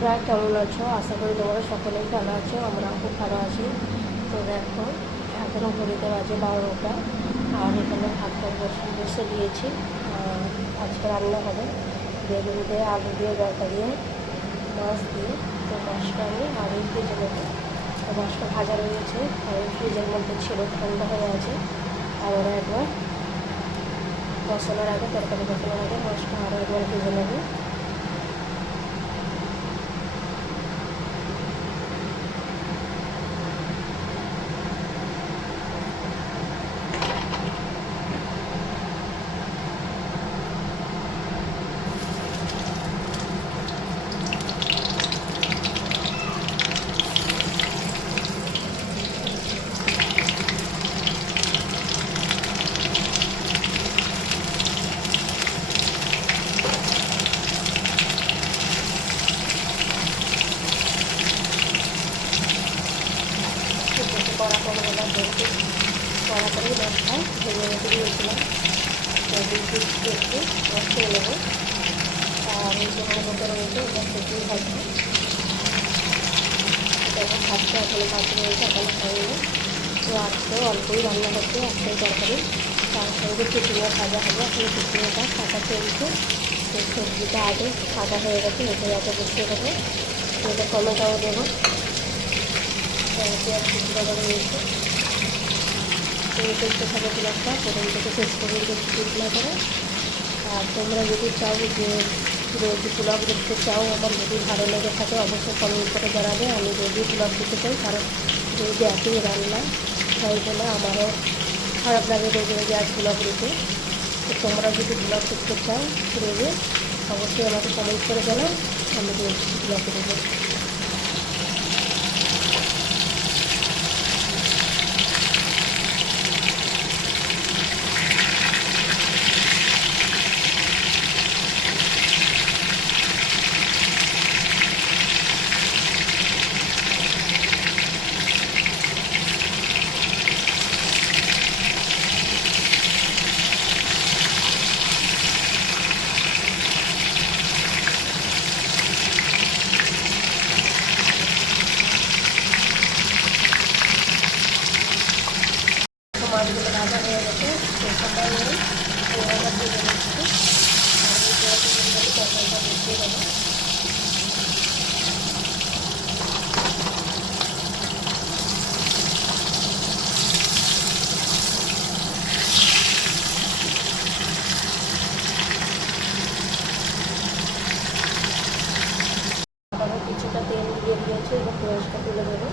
বন্ধুরা কেমন আছো? আশা করি তোমরা সকলেই ভালো আছো। আমরা খুব ভালো আছি। তো দেখো, এখনও ঘড়িতে বাজে 12টা, আর এখানে ভাতটা বসে দিয়েছি। আজকে রান্না হবে বেগুন দিয়ে, আলু দিয়ে, ডাঁটা দিয়ে, মাছ দিয়ে। তো মাছটা আমি আগেই ভেজে নেবো। তো মাছটা ভাজা রয়েছে, আর ফ্রিজের মধ্যে ছিল, ঠান্ডা হয়ে আছে। আবার একবার তরকারি বসানোর আগে মাছটা আরও একবার ভেজে নেবো। কড়া করে দিলাম, যেহেতু কড়া করেই মাছটা ভেজে রেখে দিয়েছিলাম। একটু মশলে নেবো। আর এই যে মতো রয়েছে, এটা সেটিই ভাজবো। এটা ভাজতে এখনো বাকি রয়েছে, এখনো হয়নি। তো আজকে অল্পই রান্না করতে, একটাই তরকারি, তার সঙ্গে চিচিঙ্গা ভাজা হবে। এখন চিচিঙ্গাটা কাটা চলছে। তো সবজিটা আগে কাটা হয়ে গেছে, এটা যাতে বসিয়ে দেবো। এটা টমেটোও দেবো, পেঁয়াজ কুচি করা রয়েছে। তো দেখতে থাকো ব্লগটা প্রথম থেকে শেষ পর্যন্ত স্কিপ না করে। আর তোমরা যদি চাও যে রোজি ব্লগ দেখতে চাও, আমার যদি ভালো লেগে থাকে অবশ্যই কমেন্ট করে জানাবে। আমি রোজি ব্লগ দিতে চাই, কারণ রোজ একই রান্না, তাই বলে আমারও খারাপ লাগে রোজ রোজ এক ব্লগ দিতে। তো তোমরা যদি ব্লগ দেখতে চাও রোজে, অবশ্যই আমাকে কমেন্ট করে জানাও, আমি রোজ ব্লগ দেবো। মাছগুলো ভাজা হয়ে গেছে, তেলটা নিয়ে পেঁয়াজটা ভেজে নিচ্ছি। আর এই পেঁয়াজ তরকারিটা বসিয়ে দেবো। আবারও কিছুটা তেল দিয়ে দিয়েছি, এবার পেঁয়াজটা তুলে দেবো।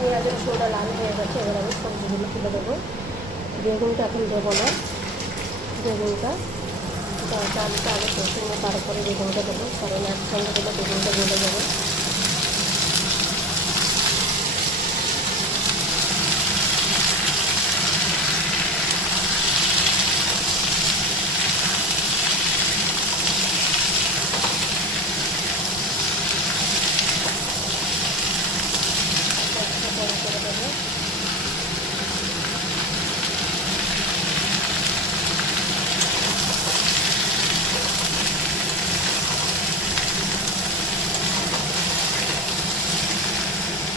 পেঁয়াজ রসুনটা লাল হয়ে গেছে, এবার আমি সবজিগুলো তুলে দেবো। বেগুনটা এখন দেবো না, বেগুনটা চালটা আগে কষে নিয়ে তারপরে বেগুনটা দেবো, কারণ একসঙ্গে দিলে বেগুনটা গলে যাবে। করে দেবো।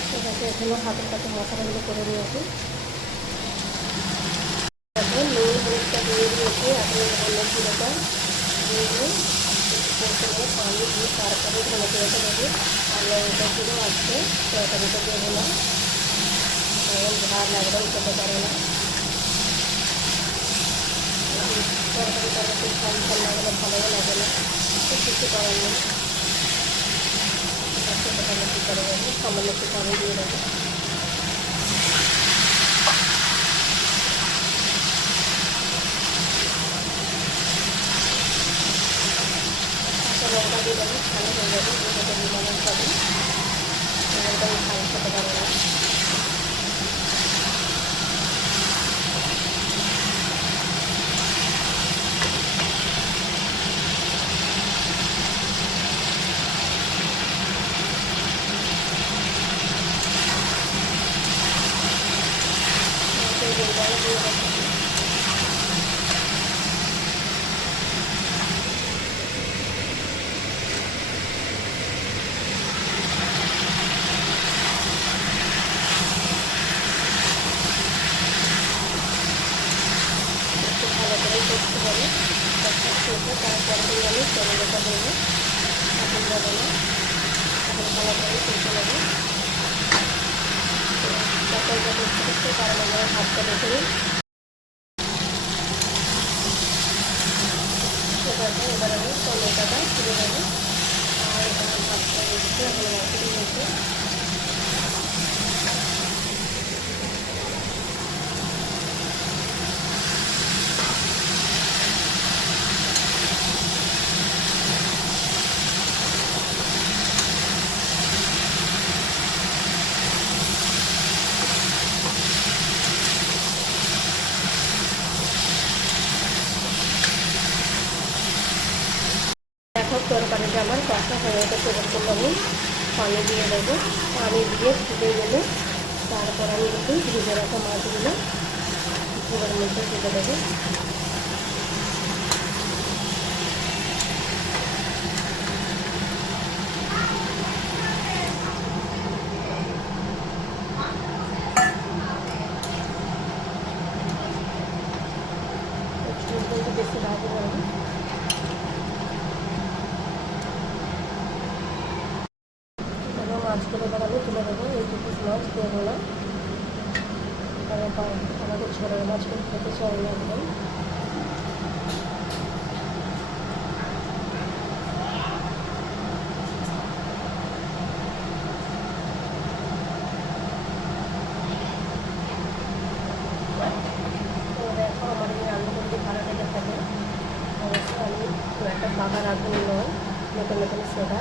ঠিক আছে, এখনো হাতের কাছে মশলাগুলো করে নিয়েছি। এখন নুন হলুদটা দিয়ে দিয়েছি, এখন ধনে জিরাটা দিয়ে দিই, কষে নিয়ে পানি দিয়ে তারপরে ধনে জিরাটা দেবো। আর লঙ্কা গুঁড়ো আছে, তরকারিটা দেবো না, ঝাল একদম খেতে পারে না। তরকারি তরকারি ঝাল ঝাল না গেলে ভালোও লাগে না, তো কিছু করার নেই। খেতে পারলে কী করে দেবো, সামান্য একটু পানি দিয়ে দেবো। লঙ্কা দিয়ে দেবো, ভালো হয়ে যাবে। যেটা বিমানের খাবে একদম ভালো খেতে পারে না। দিয়ে দেবো। ভালো করে করতে হবে। তারপরে আমি টমেটোটা দেবো, এখন দেবো না, এখন ভালো করে করতে নেবো। তখন যখন করতে কারণ আমার হাতটা দেখে নিই। এবার আমি টমেটোটা তুলে দেবো। আর এখানে ভাতটা দিচ্ছি, এখন মাছটি দিয়েছি। দেখো তরকারিটা আমার কষা হয়ে গেছে, এরকম আমি পানি দিয়ে দেবো। পানি দিয়ে ফুটে গেলে তারপর আমি একটু ভেজে রাখা মাছগুলো ঝোলের মধ্যে তুলে দেবো। বেশি ভাজবো না, মাছগুলো এবার আমি তুলে দেবো। এইটুকু মাছ দেবো না, কারণ আমাদের ছোটো মাছগুলো খেতে চাই না একদম। তো দেখো আমার এই রান্নাটা যদি ভালো লেগে থাকে অবশ্যই আমি খুব একটা বাঘা রাঁধুনি নয়, নতুন নতুন সেটা।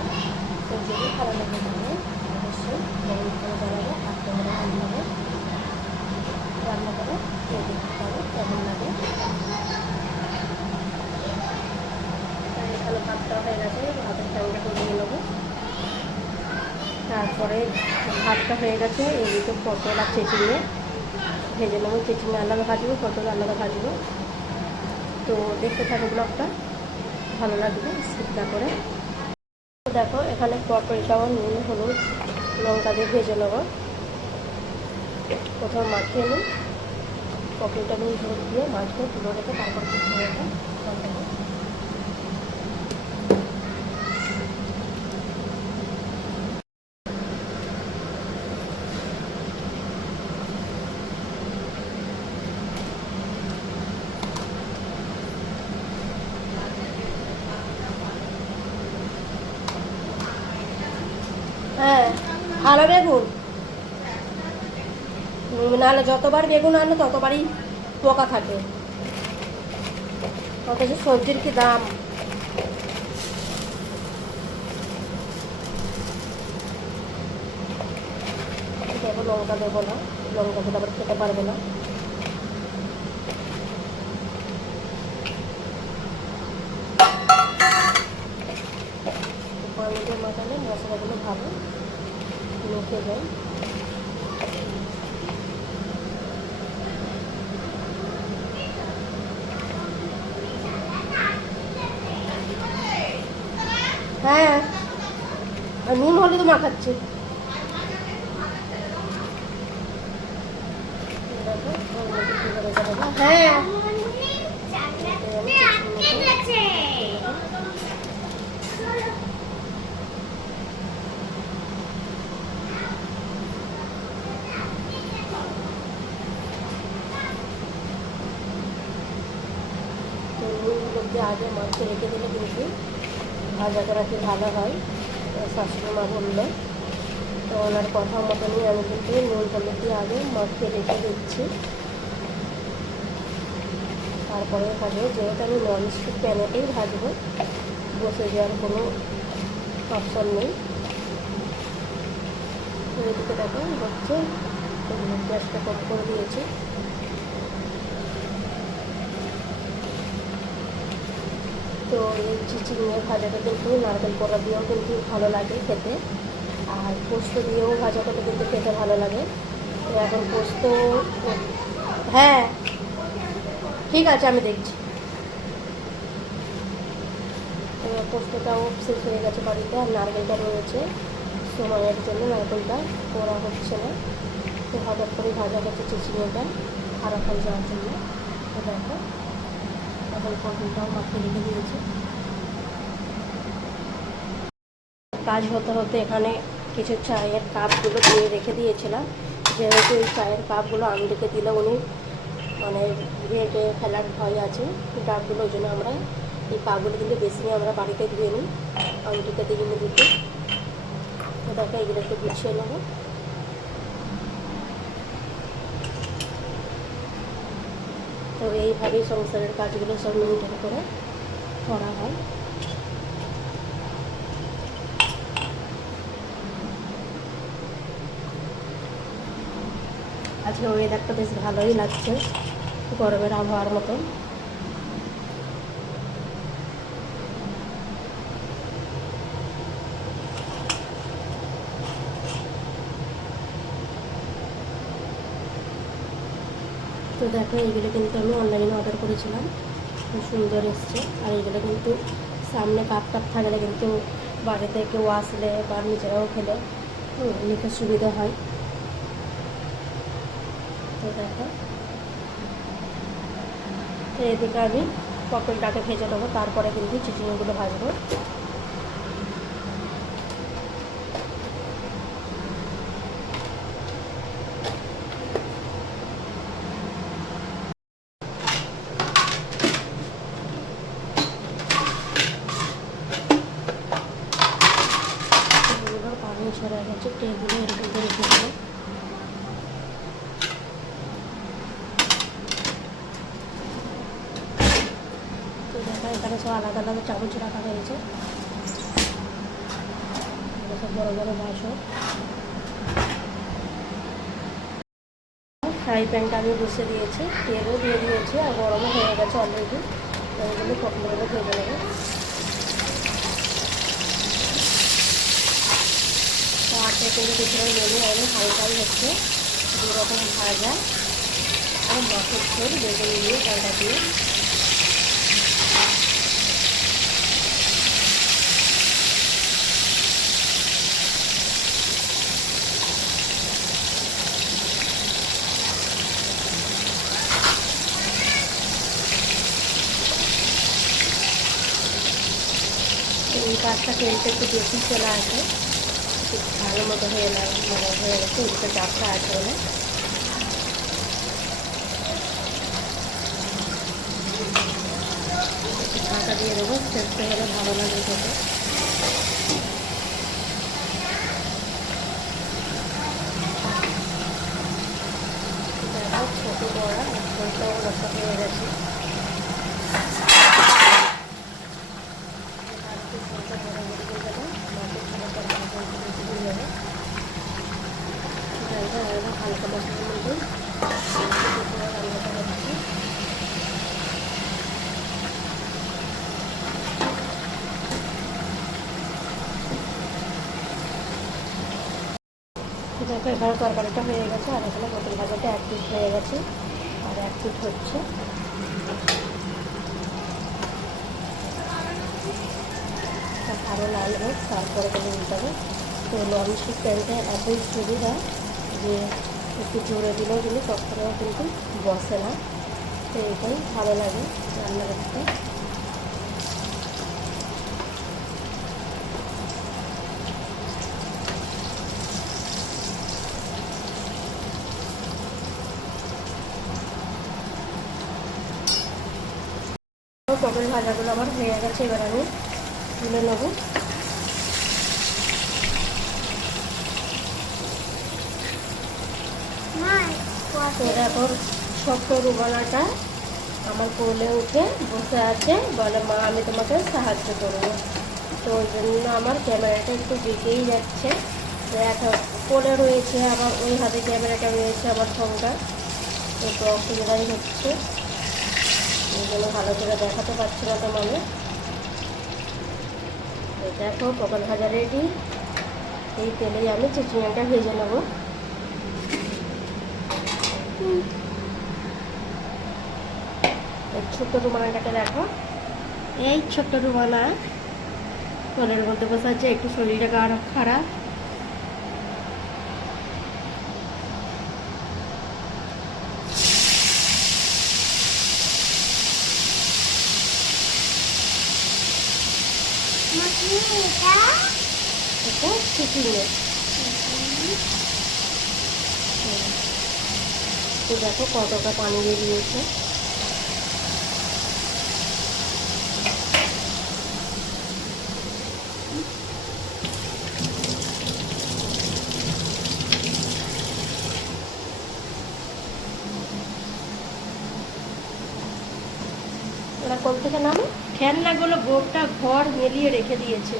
তো যদি ভালো লেগে থাকে অবশ্যই কমেন্ট করে জানাবো। আর তোমরা রান্না করে খেয়ে দেখতে পারো কেমন লাগে। এখানে ভাতটা হয়ে গেছে, ভাতের টাইমটা করিয়ে নেবো। তারপরে ভাতটা হয়ে গেছে, এদিকে পটল আর চিচিঙে ভেজে নেবো। চিচিঙে আলাদা ভাজবো, পটল আলাদা ভাজবো। তো দেখতে থাকো ব্লগটা, ভালো লাগবে স্কিপ না করে। দেখো এখানে পটলটাও নুন হলুদ লঙ্কা দিয়ে ভেজে নেবো। কোথাও মাখিয়ে নিই, পটলটা নুন হলুদ দিয়ে মাছটা তুলে রেখে তারপর চিচিঙেটা দেবো। হ্যাঁ, ভালো বেগুন, নাহলে যতবার বেগুন আনো ততবারই পোকা থাকে। অথচ সবজির কি দাম। দেবো লঙ্কা দেবো না, লঙ্কা দিলে আবার খেতে পারবে না। পানি দিয়ে মাখালে মশলাগুলো ভালো মেখে যায়। হ্যাঁ, আর নুন হলুদ মাখাচ্ছি। হ্যাঁ মধ্যে আগে মাংস রেখে দিলে কিন্তু ভাজাটা নাকি ভালো হয়, শাশুড়ি মা বললো। তো ওনার কথা মতনই আমি কিন্তু নুন হলুদ দিয়ে আগে মাখিয়ে রেখে দিচ্ছি, তারপরে ভাজবো। যেহেতু আমি ননস্টিক প্যানেতেই ভাজবো, বসে যাওয়ার কোনো অপশন নেই। এদিকে দেখো হচ্ছে, গ্যাসটা কম করে দিয়েছি। তো এই চিচিঙে ভাজাটা কিন্তু নারকেল কোড়া দিয়েও কিন্তু ভালো লাগে খেতে, আর পোস্ত দিয়েও ভাজা করলে কিন্তু খেতে ভালো লাগে। তো এখন পোস্ত, হ্যাঁ ঠিক আছে আমি দেখছি। তো পোস্তটাও শেষ হয়ে গেছে বাড়িতে, আর নারকেলটা রয়েছে, সময়ের জন্য নারকেলটা করা হচ্ছে না। তো হঠাৎ করে ভাজা হচ্ছে চিচিঙেটা খারাপ হয়ে যাওয়ার জন্য। তো দেখো এখন পটলটাও মাখিয়ে রেখে দিয়েছে। কাজ হতে হতে এখানে কিছু চায়ের কাপগুলো দিয়ে রেখে দিয়েছিলাম, যেহেতু এই চায়ের কাপগুলো আন্টিকে দিলে উনি মানে ঘেটে ফেলার ভয় আছে ডাবগুলো, ওই জন্য আমরা এই কাপগুলো কিন্তু বেশি আমরা বাড়িতে ধুয়ে নিই, আন্টিকে দিয়ে দিতে। তো দেখো এগুলো একটু গুছিয়ে নেবো। তো এইভাবেই সংসারের কাজগুলো সব মেনটেন করে করা হয়। আজকে ওয়েদারটা বেশ ভালোই লাগছে, গরমের আবহাওয়ার মতন। তো দেখো এইগুলো কিন্তু আমি অনলাইনে অর্ডার করেছিলাম, খুব সুন্দর এসছে। আর এইগুলো কিন্তু সামনে কাপ টাপ থাকলে কিন্তু বাড়িতে কেউ আসলে বা নিজেরাও খেলে নিতে সুবিধা হয়। তো দেখো, তো এদিকে আমি পটলটাকে ভেজে নেবো, তারপরে কিন্তু চিচিংগুলো ভাজবো। পানি ছেড়ে গেছে, টেবিলে এরকম করে রেখে দেবো। তো দেখো এখানে সব আলাদা আলাদা চামচ রাখা হয়েছে, সব বড়ো বড়ো বাসন। ফ্রাই প্যানটা আমি বসে দিয়েছি, তেলও দিয়ে দিয়েছি, আর গরমও হয়ে গেছে অলরেডি। তো ওইগুলো পটলগুলো ভেজে নেবো। তো আজকে কিন্তু কিছুটা মেনু অনেক হালকাই হচ্ছে, দুরকম ভাজা আর মাছের ঝোল বেগুন দিয়ে ডালটা দিয়ে। এই কাজটা তেলটা একটু বেশি চলে আসে, একটু ভালো মতো হয়ে হয়ে গেছে, এদিকে চাপটা আছে বলে। ঢাকা দিয়ে দেবো, সেদ্ধ হলে ভালো লাগে খেতে। দেখো ছোটো বড়া ঝোলটাও রসা হয়ে গেছে। হালকা মশলার মধ্যে রান্নাটা হচ্ছে। দেখো এখানে তরকারিটা হয়ে গেছে, আর এখানে পটল ভাজাটা এক পিস হয়ে গেছে, আর এক পিস হচ্ছে। আরও লাল হোক, তারপরে করে উল্টাবে। তো ননস্টিক প্যানটা এতই সুবিধা যে একটু জোরে দিলেও কিন্তু তরকারিও কিন্তু বসে না। তো এটাই ভালো লাগে রান্না করতে। পটল ভাজাগুলো আমার হয়ে গেছে, এবার আমি তুলে নেবো। তো দেখো ছোট্ট রুমালাটা আমার কোলে উঠে বসে আছে, বলে মা আমি তোমাকে সাহায্য করবো। তো ওই জন্য আমার ক্যামেরাটা একটু বেঁকেই যাচ্ছে। তো একটা কোলে রয়েছে, আবার ওই হাতে ক্যামেরাটা রয়েছে আমার ফোনটা, একটু অসুবিধাই হচ্ছে, ওই জন্য ভালো করে দেখাতে পারছি না তোমাকে। তো দেখো পটল ভাজা রেডি। এই তেলেই আমি চিচিঙ্গাটা ভেজে নেবো। ছোট্ট রুমালাটাকে দেখো, এই ছোট্ট রুমালা কোলের মধ্যে বসে আছে, একটু শরীরটা খারাপ। এটা চিচিঙ্গা। তো দেখো কতটা পানি বেরিয়েছে। ওরা কোল থেকে নামে খেলনাগুলো গোটা ঘর মেলিয়ে রেখে দিয়েছে।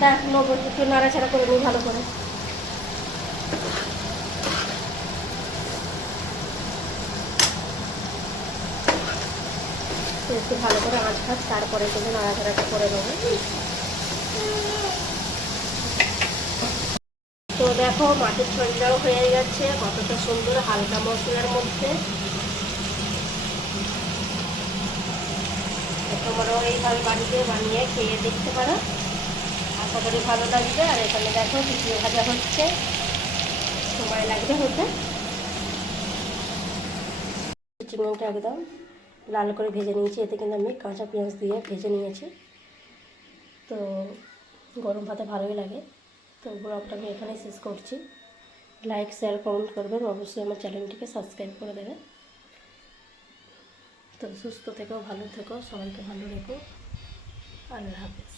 দেখ নবর একটু নাড়াচাড়া করে নিই ভালো করে। একটু ভালো করে আঁচ ভাত, তারপরে কিন্তু নাড়াচাড়াটা করে নেবো। তো দেখো মাছের ঝোলটাও হয়ে গেছে, কতটা সুন্দর হালকা মশলার মধ্যে। তোমরাও এইভাবে বাড়িতে বানিয়ে খেয়ে দেখতে পারো, আশা করি ভালো লাগবে। আর এখানে দেখো চিচিঙ্গা ভাজা হচ্ছে, সময় লাগবে হতে। চিচিঙ্গাটা একদম লাল করে ভেজে নিয়েছি, এতে কিন্তু আমি কাঁচা পেঁয়াজ দিয়ে ভেজে নিয়েছি। তো গরম ভাতে ভালোই লাগে। তো ব্লগটা আমি এখানেই শেষ করছি। লাইক শেয়ার কমেন্ট করবেন, অবশ্যই আমার চ্যানেলটিকে সাবস্ক্রাইব করে দেবেন। তো সুস্থ থেকো, ভালো থেকো, সবাইকে ভালো রেখো। আল্লাহ হাফেজ।